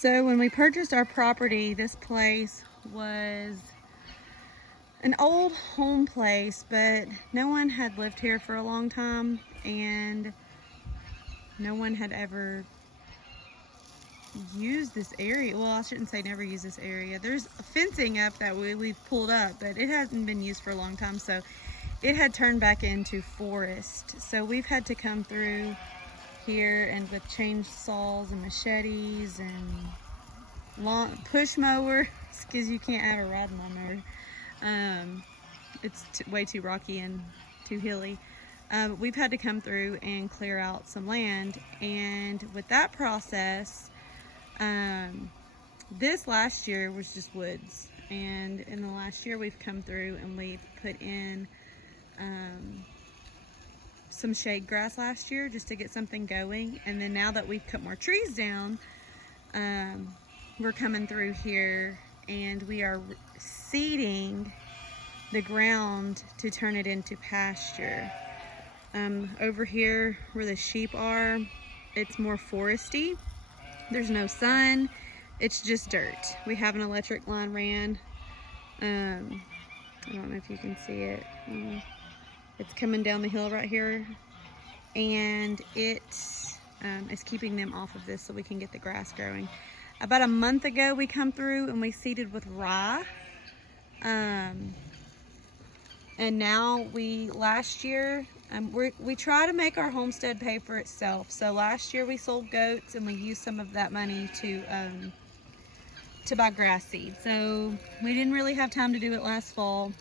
So when we purchased our property, this place was an old home place, but no one had lived here for a long time, and no one had ever used this area. Well, I shouldn't say never used this area. There's fencing up that we've pulled up, but it hasn't been used for a long time, so it had turned back into forest. So we've had to come through here and with chainsaws and machetes and push mowers, because you can't have a ride lawnmower. It's way too rocky and too hilly. We've had to come through and clear out some land, and with that process, this last year was just woods, and in the last year we've come through and we've put in some shade grass last year just to get something going, and then now that we've cut more trees down, we're coming through here and we are seeding the ground to turn it into pasture. Over here where the sheep are, it's more foresty. There's no sun, it's just dirt. We have an electric line ran. I don't know if you can see it. It's coming down the hill right here, and it is keeping them off of this so we can get the grass growing. About a month ago we come through and we seeded with rye. And now last year, we try to make our homestead pay for itself. So last year we sold goats and we used some of that money to buy grass seed. So we didn't really have time to do it last fall.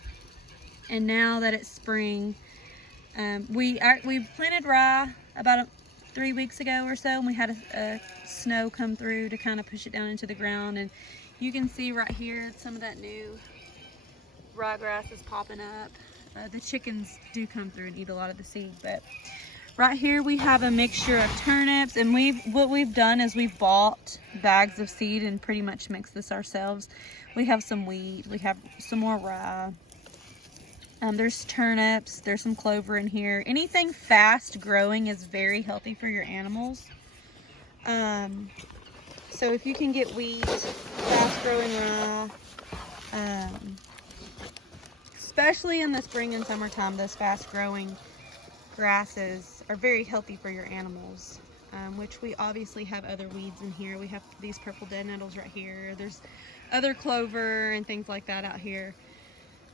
And now that it's spring, we planted rye about 3 weeks ago or so, and we had a snow come through to kind of push it down into the ground. And you can see right here some of that new ryegrass is popping up. The chickens do come through and eat a lot of the seed, but right here we have a mixture of turnips, and what we've done is we've bought bags of seed and pretty much mixed this ourselves. We have some wheat, we have some more rye, there's turnips, there's some clover in here. Anything fast growing is very healthy for your animals. So if you can get wheat, fast growing rye, especially in the spring and summertime, those fast growing grasses are very healthy for your animals, which we obviously have other weeds in here. We have these purple dead nettles right here. There's other clover and things like that out here.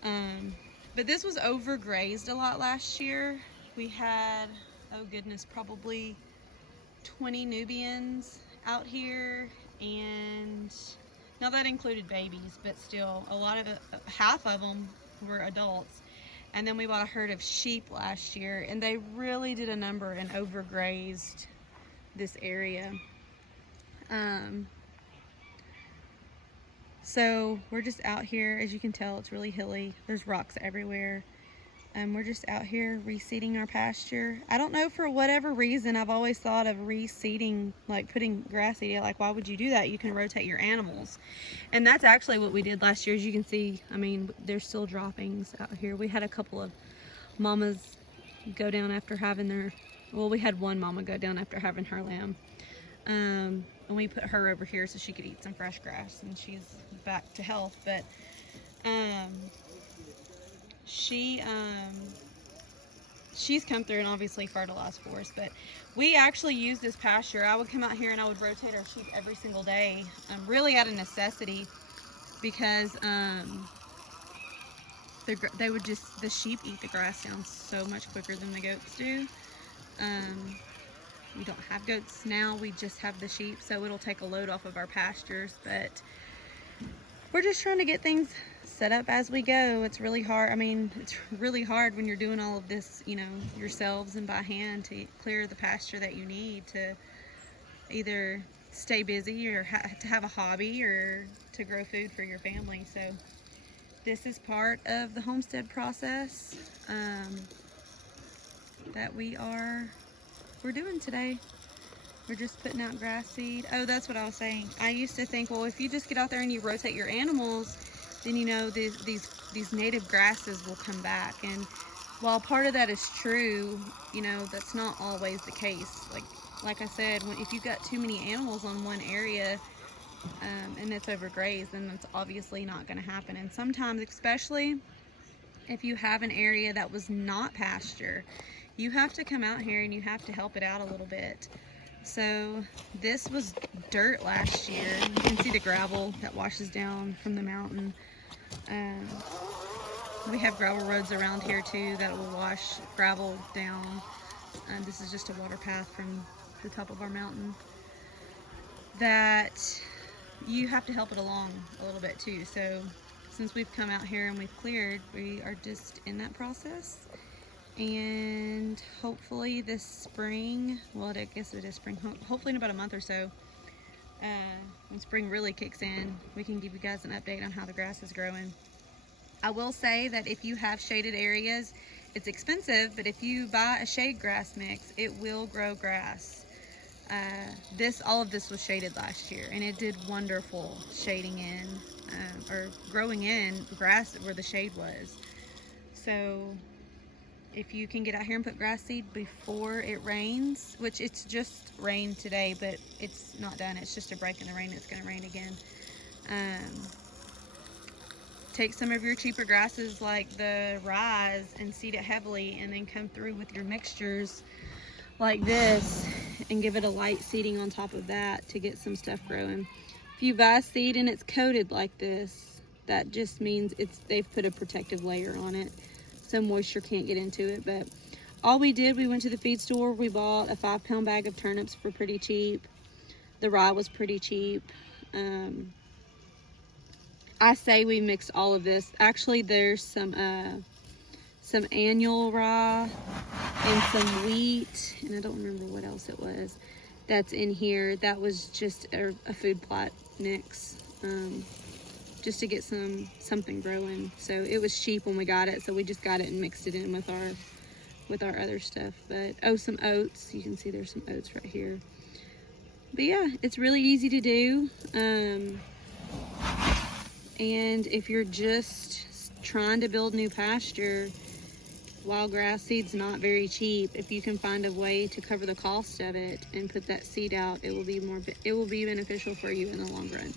But this was overgrazed a lot last year. We had, oh goodness, probably 20 Nubians out here, and now that included babies, but still half of them were adults. And then we bought a herd of sheep last year, and they really did a number and overgrazed this area. So we're just out here. As you can tell, it's really hilly. There's rocks everywhere. We're just out here reseeding our pasture. I don't know, for whatever reason, I've always thought of reseeding, like putting grass seed. Like, why would you do that? You can rotate your animals. And that's actually what we did last year. As you can see, I mean, there's still droppings out here. We had a couple of mamas go down after having we had one mama go down after having her lamb. And we put her over here so she could eat some fresh grass, and she's back to health. But she's come through and obviously fertilized for us. But we actually use this pasture. I would come out here and I would rotate our sheep every single day, really out of necessity, because the sheep eat the grass down so much quicker than the goats do. We don't have goats now, we just have the sheep, so it'll take a load off of our pastures. But we're just trying to get things set up as we go. It's really hard. I mean, it's really hard when you're doing all of this, yourselves and by hand, to clear the pasture that you need to either stay busy or to have a hobby or to grow food for your family. So this is part of the homestead process that we're doing today. We're just putting out grass seed. Oh, that's what I was saying. I used to think, well, if you just get out there and you rotate your animals, then these native grasses will come back. And while part of that is true, that's not always the case. Like I said, if you've got too many animals on one area, and it's overgrazed, then that's obviously not going to happen. And sometimes, especially if you have an area that was not pasture, you have to come out here and you have to help it out a little bit. So this was dirt last year. You can see the gravel that washes down from the mountain. We have gravel roads around here too that will wash gravel down. This is just a water path from the top of our mountain that you have to help it along a little bit too. So since we've come out here and we've cleared, we are just in that process. And hopefully this spring, well, I guess it is spring, hopefully in about a month or so, when spring really kicks in, we can give you guys an update on how the grass is growing. I will say that if you have shaded areas, it's expensive, but if you buy a shade grass mix, it will grow grass. All of this was shaded last year, and it did wonderful shading in, or growing in grass where the shade was. So if you can get out here and put grass seed before it rains, which it's just rained today, but it's not done. It's just a break in the rain. It's going to rain again. Take some of your cheaper grasses like the rye and seed it heavily, and then come through with your mixtures like this and give it a light seeding on top of that to get some stuff growing. If you buy seed and it's coated like this, that just means they've put a protective layer on it so moisture can't get into it. But all we did, we went to the feed store, we bought a 5-pound bag of turnips for pretty cheap. The rye was pretty cheap. I say we mixed all of this. Actually, there's some annual rye and some wheat, and I don't remember what else it was that's in here. That was just a food plot mix, just to get something growing. So it was cheap when we got it, so we just got it and mixed it in with our other stuff. But some oats. You can see there's some oats right here. But yeah, it's really easy to do. And if you're just trying to build new pasture, wild grass seed's not very cheap. If you can find a way to cover the cost of it and put that seed out, it will be beneficial for you in the long run.